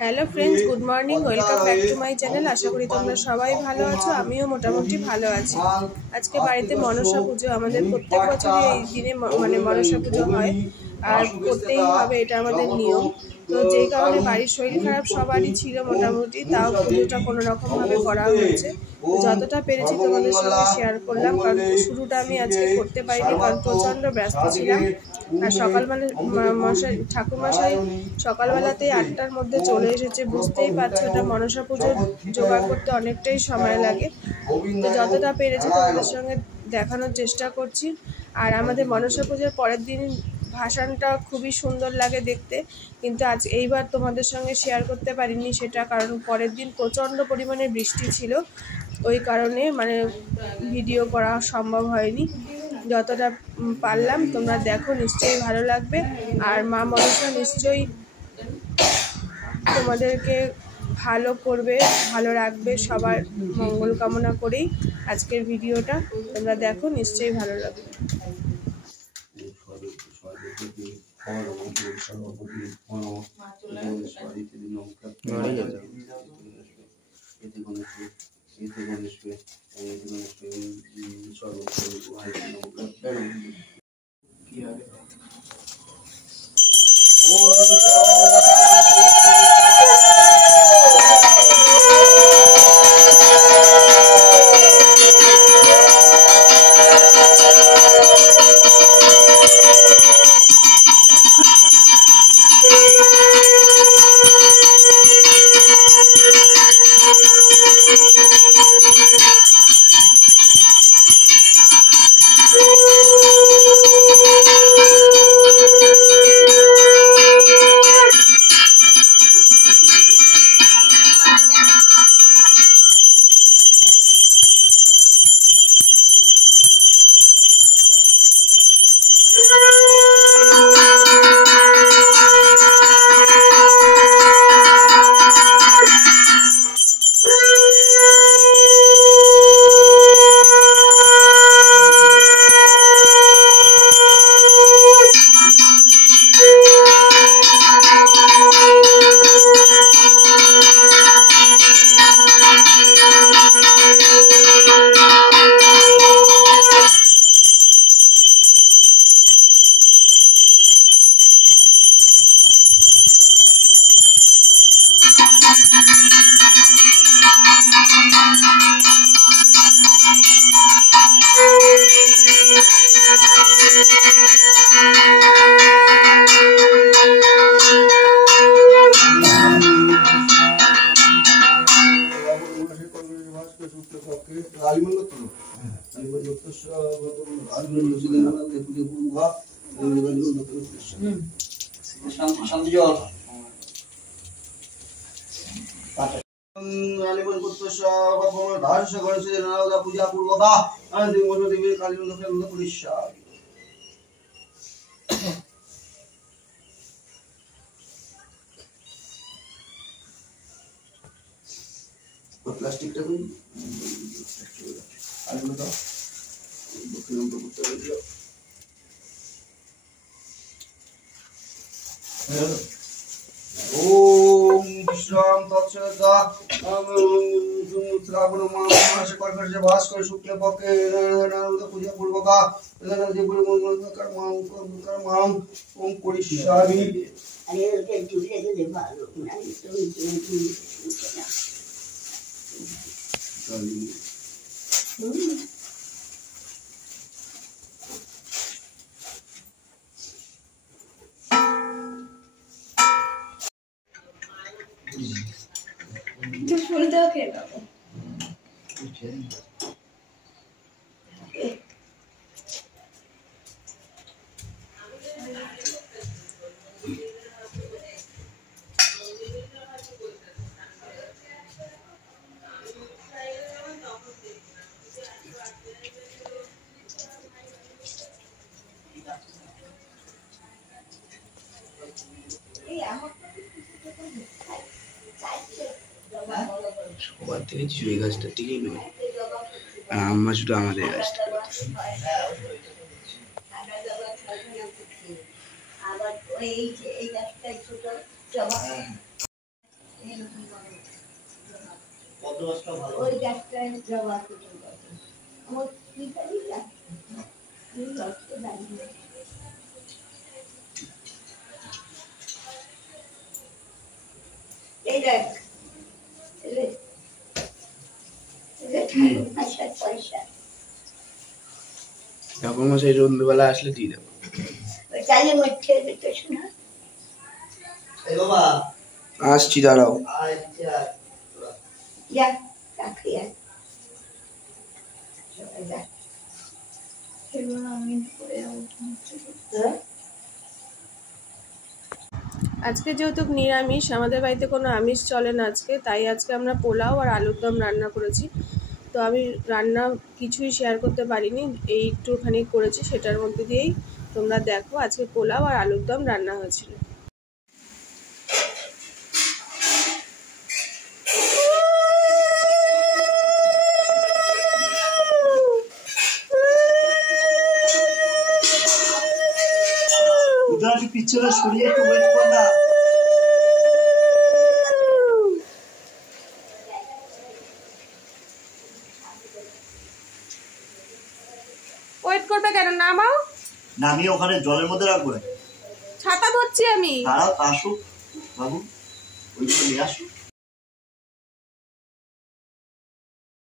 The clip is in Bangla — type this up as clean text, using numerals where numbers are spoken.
Hello friends, good morning, welcome back to my channel. আশা করি তোমরা সবাই ভালো আছো, আমিও মোটামুটি ভালো আছি। আজকে বাড়িতে মনসা পুজো, আমাদের প্রত্যেক বছরই এই দিনে মনসা পুজো হয়, আর করতেই হবে, এটা আমাদের নিয়ম। তো যেই কারণে বাড়ির শরীর খারাপ সবারই ছিল মোটামুটি, তাও পুজোটা কোনো রকমভাবে করা হয়েছে। যতটা পেরেছি তোমাদের সঙ্গে শেয়ার করলাম, কারণ শুরুটা আমি আজকে করতে পারিনি, কারণ প্রচণ্ড ব্যস্ত ছিলাম। আর সকালবেলা ঠাকুরমশাই সকালবেলাতেই 8টার মধ্যে চলে এসেছে। বুঝতেই পারছো, এটা মনসা পুজোর জোগাড় করতে অনেকটাই সময় লাগে। তো যতটা পেরেছি তোমাদের সঙ্গে দেখানোর চেষ্টা করছি। আর আমাদের মনসা পুজোর পরের দিন ভাসানটা খুবই সুন্দর লাগে দেখতে, কিন্তু আজ এইবার তোমাদের সঙ্গে শেয়ার করতে পারিনি সেটা, কারণ পরের দিন প্রচণ্ড পরিমাণে বৃষ্টি ছিল, ওই কারণে ভিডিও করা সম্ভব হয়নি। যতটা পারলাম তোমরা দেখো, নিশ্চয়ই ভালো লাগবে। আর মা মনসা নিশ্চয়ই তোমাদেরকে ভালো করবে, ভালো রাখবে, সবার মঙ্গল কামনা করেই আজকের ভিডিওটা তোমরা দেখো, নিশ্চয়ই ভালো লাগবে। पूजा पूर्वका देवी काली प्लास्टिकটা কই আগুলো দাও দক্ষিণ অন্ত করতে দিও ওম বিষ্ণাম তৎসদা শ্রাবণ মাসে কর্কটে বাস করে শুক্ল পক্ষে নারদ পূজা পূর্বকা দেবীর মঙ্গল কর্ম ওম করিষ্যামি আরে একটু জুড়ে ভালো না তো ফুলটাও খেয়ে নেবো। সবার থেকে এই গাছটার দিকেই নয়, আর আম্মা শুধু আমাদের গাছটা ওই গ্যাসটা ব্যবহার করতে হবে। আমার পিতারই গ্যাস এই দেখ পয়সা ঠাকুর মশাই সন্ধ্যেবেলা আসলে দিয়ে দেবো। চাইলে মধ্যে দিতে শোনা আসছি, দাঁড়াও। যা রাখি আর আজকে যেহেতু নিরামিষ, আমাদের বাড়িতে কোনো আমিষ চলে না আজকে, তাই আজকে আমরা পোলাও আর আলুর দম রান্না করেছি। তো আমি রান্না কিছুই শেয়ার করতে পারিনি, এই একটুখানি করেছি, সেটার মধ্যে দিয়েই তোমরা দেখো আজকে পোলাও আর আলুর দম রান্না হয়েছিল। পিছনে সরিয়ে একটু ওয়েট কর না। ওয়েট করবে কেন? নামাও। নামিয়ে ওখানে জলের মধ্যে রাখবো। ছাতা ধরছি আমি। তারা আসুক বাবু, ওইগুলো নিয়ে আসুক।